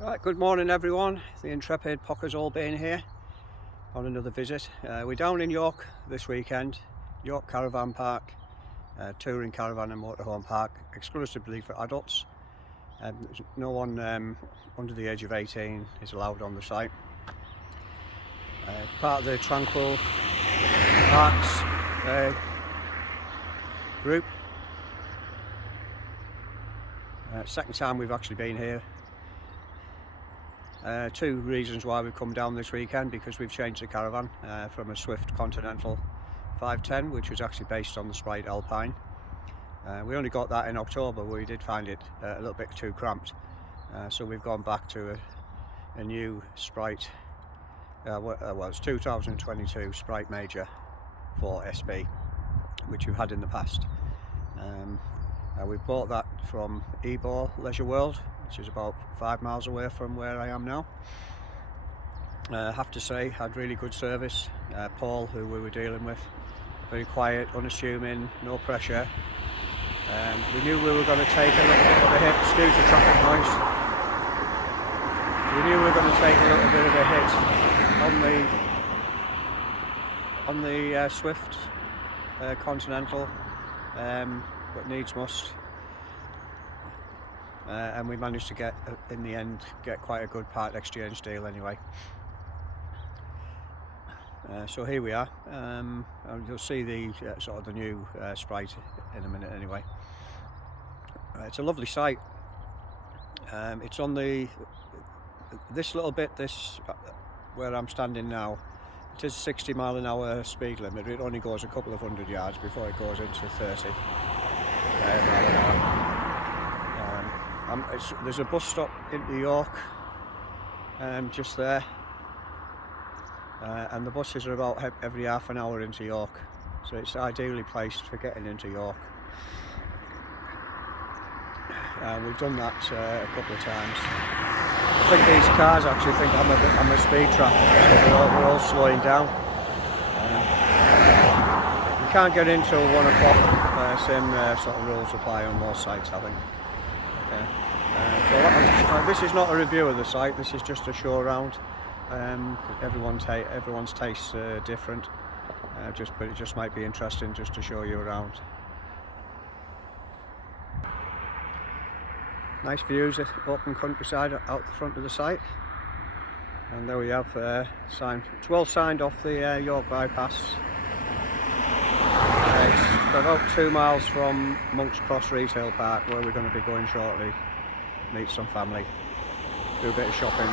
Right, good morning everyone. The intrepid Pockers all being here on another visit. We're down in York this weekend, York Caravan Park, touring caravan and motorhome park, exclusively for adults. No one under the age of 18 is allowed on the site. It's part of the Tranquill Parks group. Second time we've actually been here. Two reasons why we've come down this weekend: because we've changed the caravan from a Swift Continental 510, which was actually based on the Sprite Alpine. We only got that in October, but we did find it a little bit too cramped, so we've gone back to a new Sprite, it's 2022 Sprite Major SB, which we've had in the past. We bought that from Ebor Leisure World, which is about 5 miles away from where I am now. I have to say, had really good service. Paul, who we were dealing with, very quiet, unassuming, no pressure. We knew we were going to take a little bit of a hit. Excuse the traffic noise. We knew we were going to take a little bit of a hit on the Swift Continental, but needs must. And we managed to get, in the end, quite a good part exchange deal anyway. So here we are. You'll see the sort of the new Sprite in a minute anyway. It's a lovely site. It's on this little bit, where I'm standing now. It is 60 mile an hour speed limit. It only goes a couple of 100 yards before it goes into 30 mile an hour. There's a bus stop into York just there, and the buses are about every half an hour into York, so it's ideally placed for getting into York. We've done that a couple of times. I think these cars actually think I'm a speed trap, so we're all slowing down. You can't get in till 1 o'clock. Same sort of rules apply on most sites, I think. Okay. So this is not a review of the site. This is just a show around. Everyone's tastes are different. But it just might be interesting just to show you around. Nice views of open countryside out the front of the site. And there we have sign. It's well signed off the York bypass. It's about 2 miles from Monk's Cross Retail Park, where we're going to be going shortly. Meet some family, do a bit of shopping.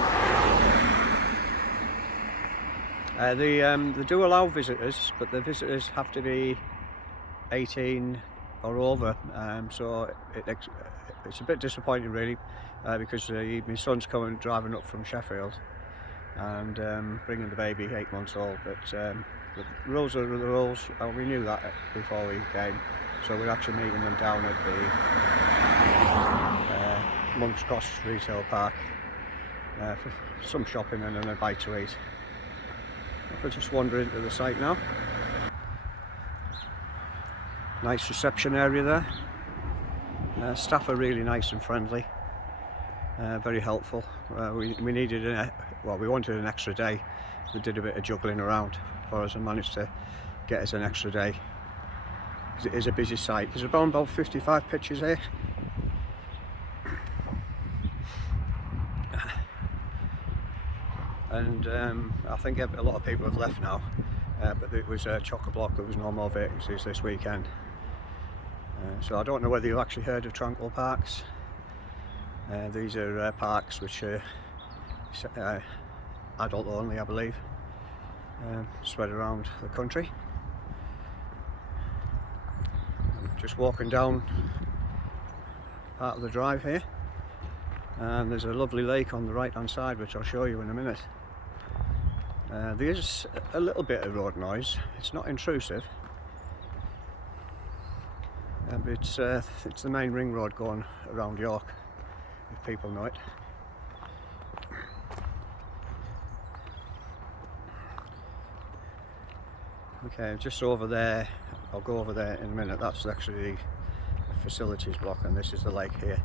They do allow visitors, but the visitors have to be 18 or over. So it's a bit disappointing really, because my son's driving up from Sheffield and bringing the baby, 8 months old. But the rules are the rules. We knew that before we came, so we're actually meeting them down at the Monk's Cross Retail Park for some shopping and then a bite to eat. We'll just wander into the site now. Nice reception area there. Staff are really nice and friendly, very helpful. We wanted an extra day. We did a bit of juggling around for us and managed to get us an extra day. It is a busy site. There's about 55 pitches here. And I think a lot of people have left now, but it was chock-a-block. There was no more vacancies this weekend. So I don't know whether you've actually heard of Tranquill Parks. These are parks which are adult only, I believe, spread around the country. I'm just walking down part of the drive here, and there's a lovely lake on the right hand side, which I'll show you in a minute. There's a little bit of road noise. It's not intrusive, but it's the main ring road going around York, if people know it. Okay, just over there. I'll go over there in a minute. That's actually the facilities block, and this is the lake here.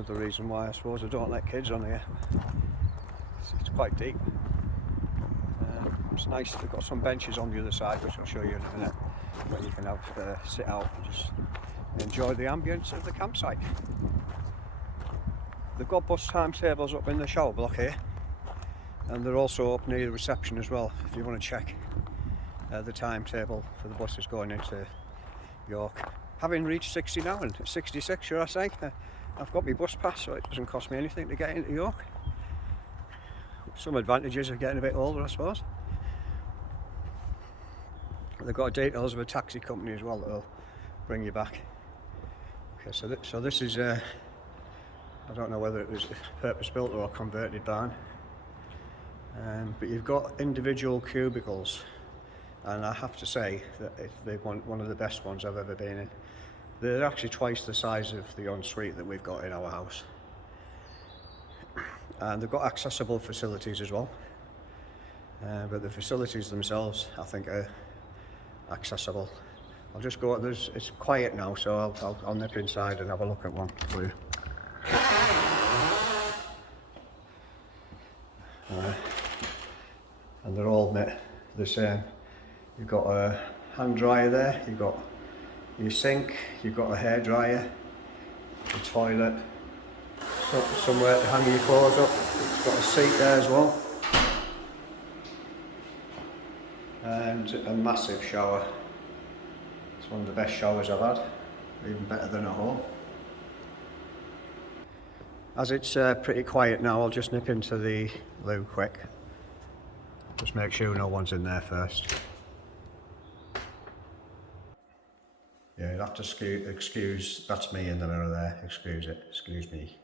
another reason why I suppose I don't let kids on here. It's quite deep. It's nice. They've got some benches on the other side, which I'll show you in a minute, where you can have sit out and just enjoy the ambience of the campsite. They've got bus timetables up in the shower block here, and they're also up near the reception as well, if you want to check the timetable for the buses going into York. Having reached 60 now, and 66 should I say, I've got my bus pass, so it doesn't cost me anything to get into York. Some advantages of getting a bit older, I suppose. They've got details of a taxi company as well that'll bring you back. Okay, so this is I don't know whether it was purpose built or a converted barn, but you've got individual cubicles, and I have to say that they're one of the best ones I've ever been in. They're actually twice the size of the ensuite that we've got in our house, and they've got accessible facilities as well, but the facilities themselves I think are accessible. I'll just go, it's quiet now, so I'll nip inside and have a look at one for you. And they're all the same. You've got a hand dryer there, you've got your sink, you've got a hair dryer, a toilet, somewhere to hang your clothes up. It's got a seat there as well, and a massive shower. It's one of the best showers I've had, even better than at home. As it's pretty quiet now, I'll just nip into the loo quick. Just make sure no one's in there first. Yeah, you'll have to excuse, that's me in the mirror there, excuse it, excuse me.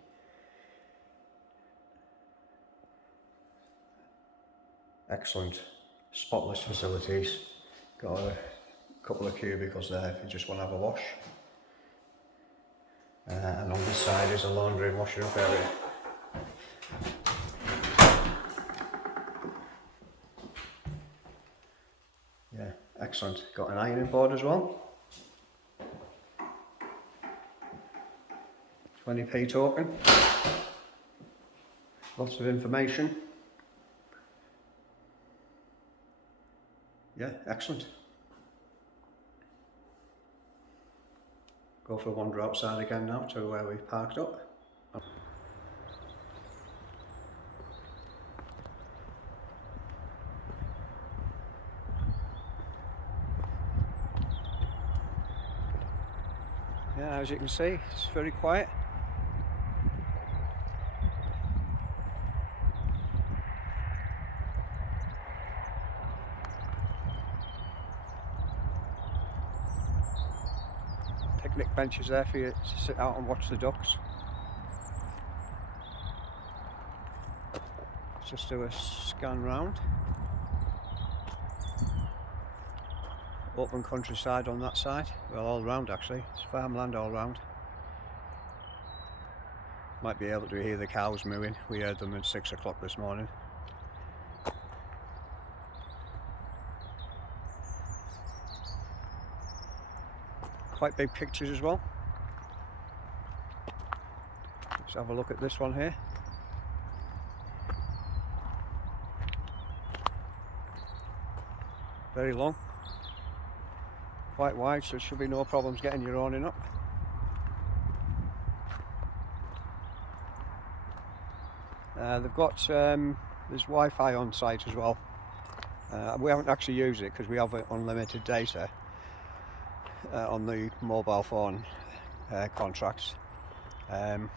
Excellent, spotless facilities. Got a couple of cubicles there if you just want to have a wash. And on this side is a laundry and washing up area. Yeah, excellent. Got an ironing board as well. 20p token. Lots of information. Yeah, excellent. Go for a wander outside again now to where we parked up. Yeah, as you can see, it's very quiet. Picnic benches there for you to sit out and watch the ducks. Let's just do a scan round. Open countryside on that side, well, all round actually, it's farmland all round. Might be able to hear the cows mooing, we heard them at 6 o'clock this morning. Quite big pictures as well. Let's have a look at this one here. Very long. Quite wide, so there should be no problems getting your awning up. They've got there's Wi-Fi on site as well. We haven't actually used it because we have unlimited data on the mobile phone contracts. But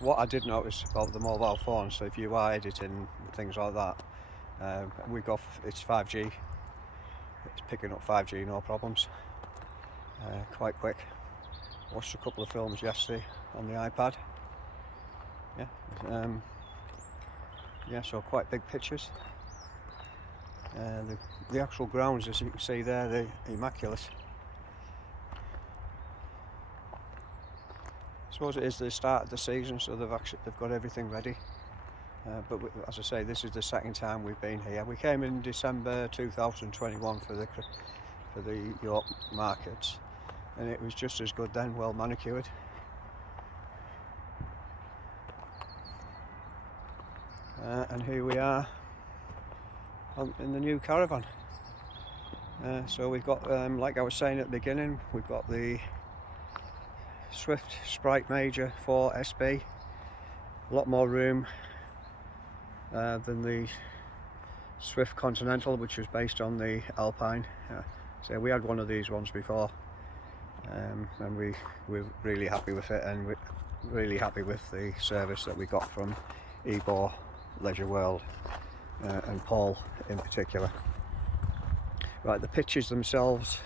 what I did notice about the mobile phone, so if you are editing and things like that, it's 5G. It's picking up 5G, no problems. Quite quick. Watched a couple of films yesterday on the iPad. Yeah, so quite big pictures. The actual grounds, as you can see there, they're immaculate. I suppose it is the start of the season, so they've got everything ready. But as I say, this is the second time we've been here. We came in December 2021 for the York markets, and it was just as good then, well manicured. and here we are in the new caravan. So we've got, like I was saying at the beginning, we've got the Swift Sprite Major SB, a lot more room than the Swift Continental, which was based on the Alpine. So we had one of these ones before, and we're really happy with it, and we're really happy with the service that we got from Ebor Leisure World, and Paul in particular. Right, the pitches themselves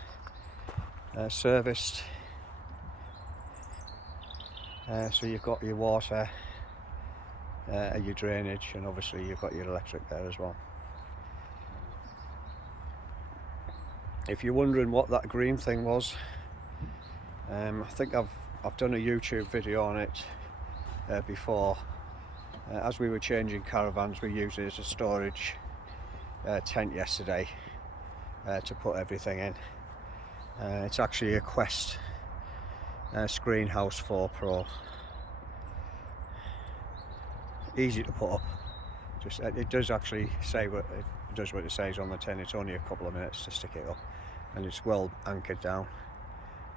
serviced, so you've got your water, your drainage, and obviously you've got your electric there as well. If you're wondering what that green thing was, I think I've done a YouTube video on it before. As we were changing caravans, we used it as a storage tent yesterday to put everything in. It's actually a Quest Screen House 4 Pro. Easy to put up. Just it does actually say what it does, what it says on the tin. It's only a couple of minutes to stick it up, and it's well anchored down.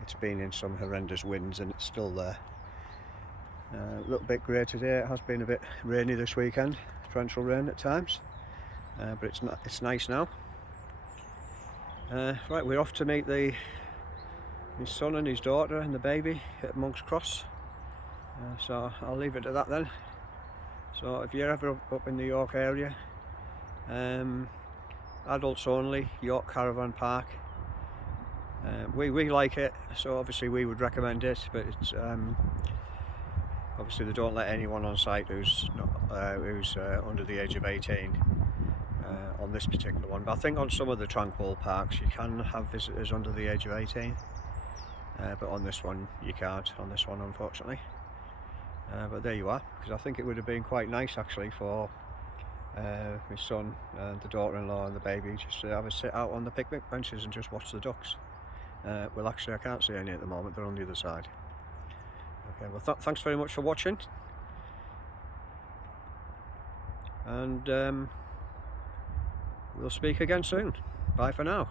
It's been in some horrendous winds and it's still there. A little bit grey today. It has been a bit rainy this weekend, torrential rain at times, but it's nice now. Right, we're off to meet his son and his daughter and the baby at Monk's Cross, so I'll leave it at that then. So if you're ever up in the York area, adults only, York Caravan Park, we like it, so obviously we would recommend it, but it's obviously they don't let anyone on site who's under the age of 18 on this particular one. But I think on some of the Tranquill Parks you can have visitors under the age of 18, but on this one you can't, on this one unfortunately. But there you are, because I think it would have been quite nice actually for my son and the daughter-in-law and the baby just to have a sit out on the picnic benches and just watch the ducks. Well, actually I can't see any at the moment, they're on the other side. Okay, well thanks very much for watching, and we'll speak again soon. Bye for now.